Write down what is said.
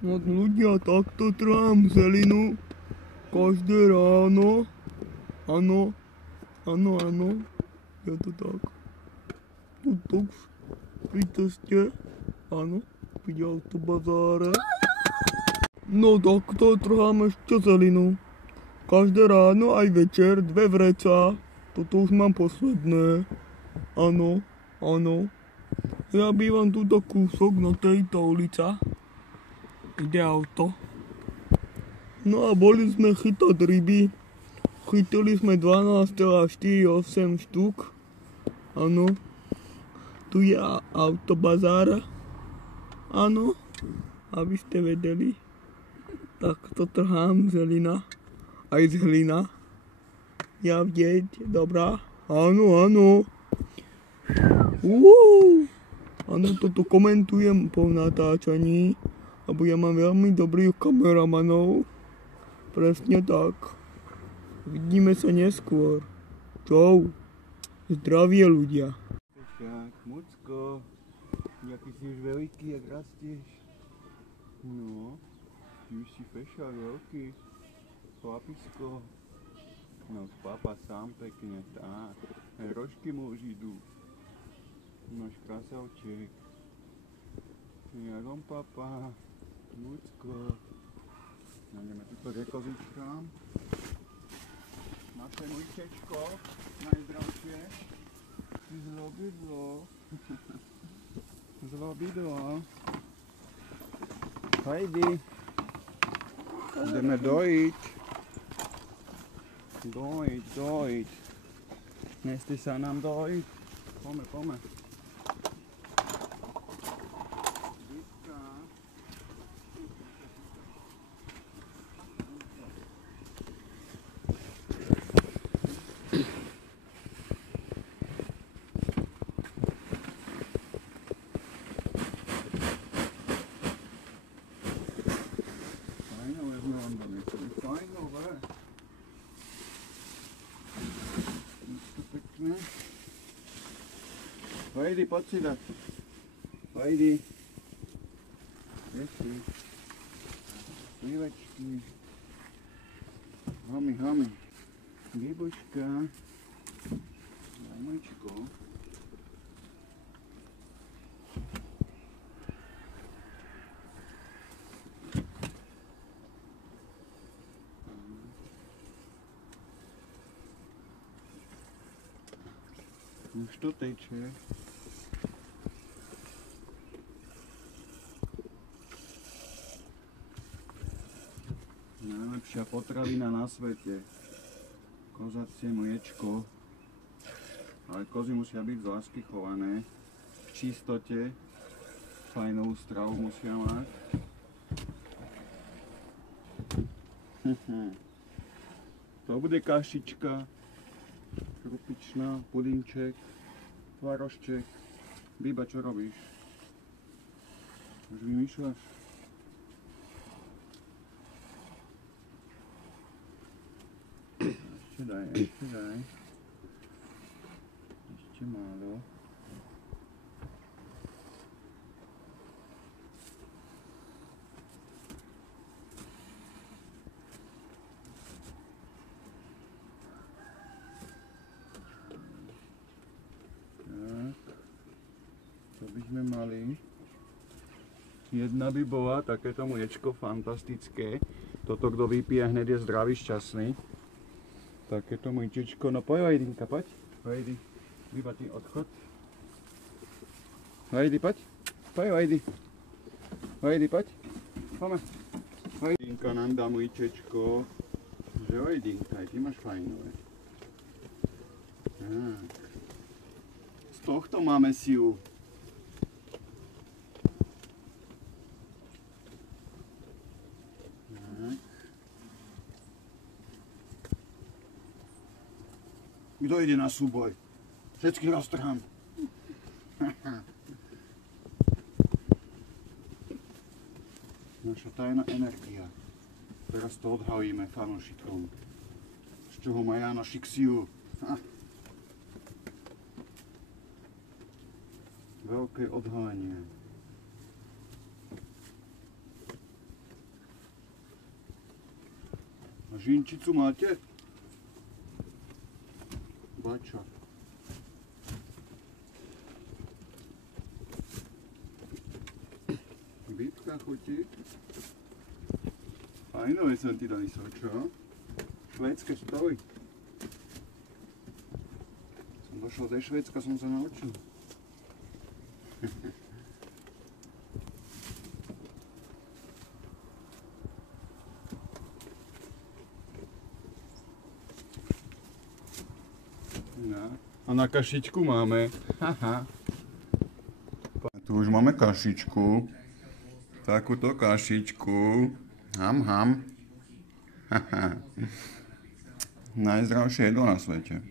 No ľudia, takto trhám zelinu každé ráno. Áno, je to tak. Tuto pri ceste, áno, pri autobazáre. No takto trhám ešte zelinu. Každé ráno aj večer 2 vreca. Toto už mám posledné. Áno. Ja bývam tuto kúsok na tejto ulica. Ide auto. No a boli sme chytať ryby. Chytili sme 12,48 štuk. Áno. Tu je autobazár. Áno. Aby ste vedeli. Tak to trhám zelina. Aj z hlina. Ja vieť, dobrá. Áno. Áno, toto komentujem po natáčaní. Lebo ja mám veľmi dobrých kameramanov. Presne tak. Vidíme sa neskôr. Čau. Zdravie ľudia. Fešák, Mucko. Jaký si už veľký, jak rastieš. No, ty už si fešák veľký. Chlapisko. No, papa sám pekne, tak. Aj rožky mu už idú. Náš krasavček. Jarom papa. Mucko. Nájdeme túto rekovička. Naše mujčečko. Najzdravšie. Zlobidlo. Heidi. Ideme dojiť. Dojiť. Nechce sa nám dojiť. Pome. Heidi, poď si dať. Heidi. Ježi. Slivečky. Hami. Gibuška. Majmojčko. Už to teče. Najlepšia potravina na svete. Kozacie mliečko. Ale kozy musia byť z lásky chované. V čistote. Fajnovú stravu musia mať. To bude kašička. Krupičná, pudinček, tvarošček. Biba, čo robíš? Už vymýšľaš? Ešte daj. Ešte málo. Sme mali. Jedna by bola takéto mliečko fantastické. Toto, kto vypije, hneď je zdravý, šťastný. Takéto mliečečko. No poď, Heidinka, poď. Heidi, Biba, ty odchod. Heidi, poď. Poď, Heidi. Heidi, poď. Pome. Heidinka nám dá mliečečko. Že Heidinka, aj ty máš fajnové. Tak. Z tohto máme siu. Kto ide na súboj? Všetkých roztrhám. Naša tajná energia. Teraz to odhalíme fanúšikom. Z čoho má Janošik silu. Veľké odhalenie. Žinčicu máte? Bača. Bytka chutí. Fajnové som ti dali so, čo? Švédske stoli. Som došiel ze Švédska, som sa naučil. No. A na kašičku máme. Haha. Tu už máme kašičku. Takúto kašičku. Ham, ham. Haha. Najzdravšie jedlo na svete.